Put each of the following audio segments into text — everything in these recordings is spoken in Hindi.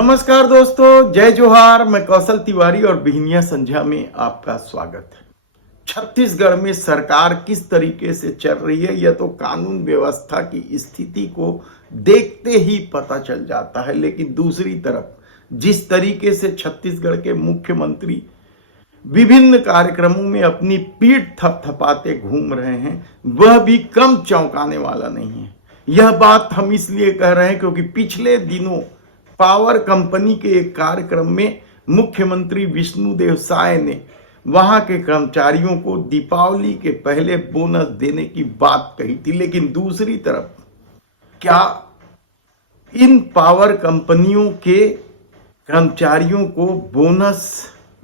नमस्कार दोस्तों, जय जोहार। मैं कौशल तिवारी और बिहनिया संध्या में आपका स्वागत है। छत्तीसगढ़ में सरकार किस तरीके से चल रही है यह तो कानून व्यवस्था की स्थिति को देखते ही पता चल जाता है। लेकिन दूसरी तरफ जिस तरीके से छत्तीसगढ़ के मुख्यमंत्री विभिन्न कार्यक्रमों में अपनी पीठ थपथपाते घूम रहे हैं, वह भी कम चौंकाने वाला नहीं है। यह बात हम इसलिए कह रहे हैं क्योंकि पिछले दिनों पावर कंपनी के एक कार्यक्रम में मुख्यमंत्री विष्णुदेव साय ने वहां के कर्मचारियों को दीपावली के पहले बोनस देने की बात कही थी। लेकिन दूसरी तरफ क्या इन पावर कंपनियों के कर्मचारियों को बोनस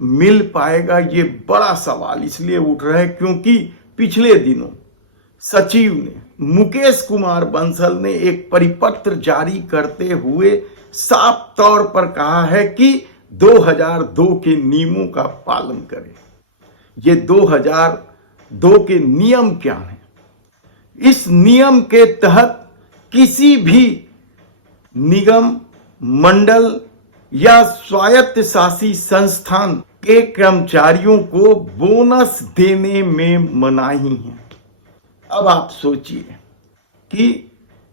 मिल पाएगा, ये बड़ा सवाल इसलिए उठ रहा है क्योंकि पिछले दिनों सचिव ने मुकेश कुमार बंसल ने एक परिपत्र जारी करते हुए साफ तौर पर कहा है कि 2002 के नियमों का पालन करें। ये 2002 के नियम क्या हैं? इस नियम के तहत किसी भी निगम, मंडल या स्वायत्त शासी संस्थान के कर्मचारियों को बोनस देने में मनाही है। अब आप सोचिए कि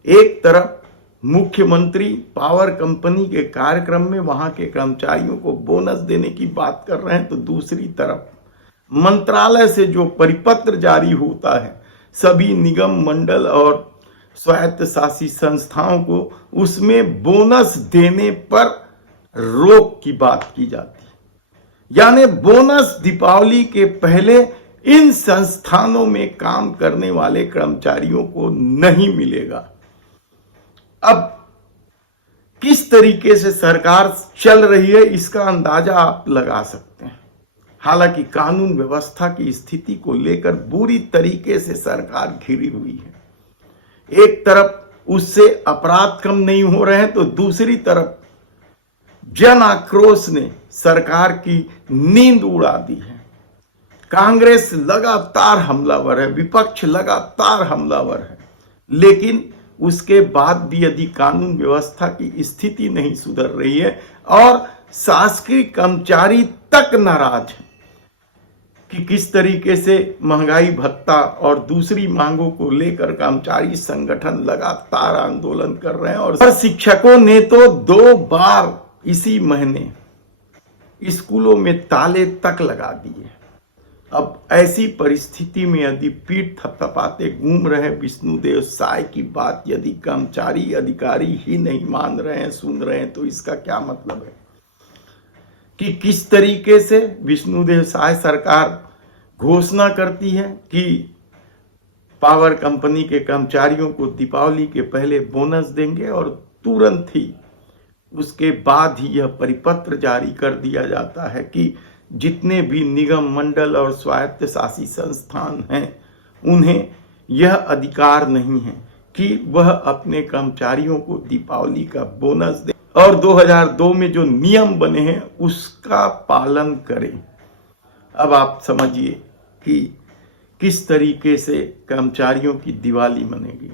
एक तरफ मुख्यमंत्री पावर कंपनी के कार्यक्रम में वहां के कर्मचारियों को बोनस देने की बात कर रहे हैं, तो दूसरी तरफ मंत्रालय से जो परिपत्र जारी होता है सभी निगम, मंडल और स्वायत्त शासी संस्थाओं को, उसमें बोनस देने पर रोक की बात की जाती है। यानी बोनस दीपावली के पहले इन संस्थानों में काम करने वाले कर्मचारियों को नहीं मिलेगा। अब किस तरीके से सरकार चल रही है इसका अंदाजा आप लगा सकते हैं। हालांकि कानून व्यवस्था की स्थिति को लेकर बुरी तरीके से सरकार घिरी हुई है। एक तरफ उससे अपराध कम नहीं हो रहे हैं, तो दूसरी तरफ जन आक्रोश ने सरकार की नींद उड़ा दी है। कांग्रेस लगातार हमलावर है, विपक्ष लगातार हमलावर है, लेकिन उसके बाद भी यदि कानून व्यवस्था की स्थिति नहीं सुधर रही है और शासकीय कर्मचारी तक नाराज है कि किस तरीके से महंगाई भत्ता और दूसरी मांगों को लेकर कर्मचारी संगठन लगातार आंदोलन कर रहे हैं। और शिक्षकों ने तो 2 बार इसी महीने स्कूलों में ताले तक लगा दिए। अब ऐसी परिस्थिति में यदि पीठ थपथपाते घूम रहे विष्णुदेव साय की बात यदि कर्मचारी अधिकारी ही नहीं मान रहे हैं, सुन रहे हैं, तो इसका क्या मतलब है कि किस तरीके से विष्णुदेव साय सरकार घोषणा करती है कि पावर कंपनी के कर्मचारियों को दीपावली के पहले बोनस देंगे और तुरंत ही उसके बाद ही यह परिपत्र जारी कर दिया जाता है कि जितने भी निगम, मंडल और स्वायत्त शासी संस्थान हैं उन्हें यह अधिकार नहीं है कि वह अपने कर्मचारियों को दीपावली का बोनस दे और 2002 में जो नियम बने हैं उसका पालन करें। अब आप समझिए कि किस तरीके से कर्मचारियों की दिवाली मनेगी।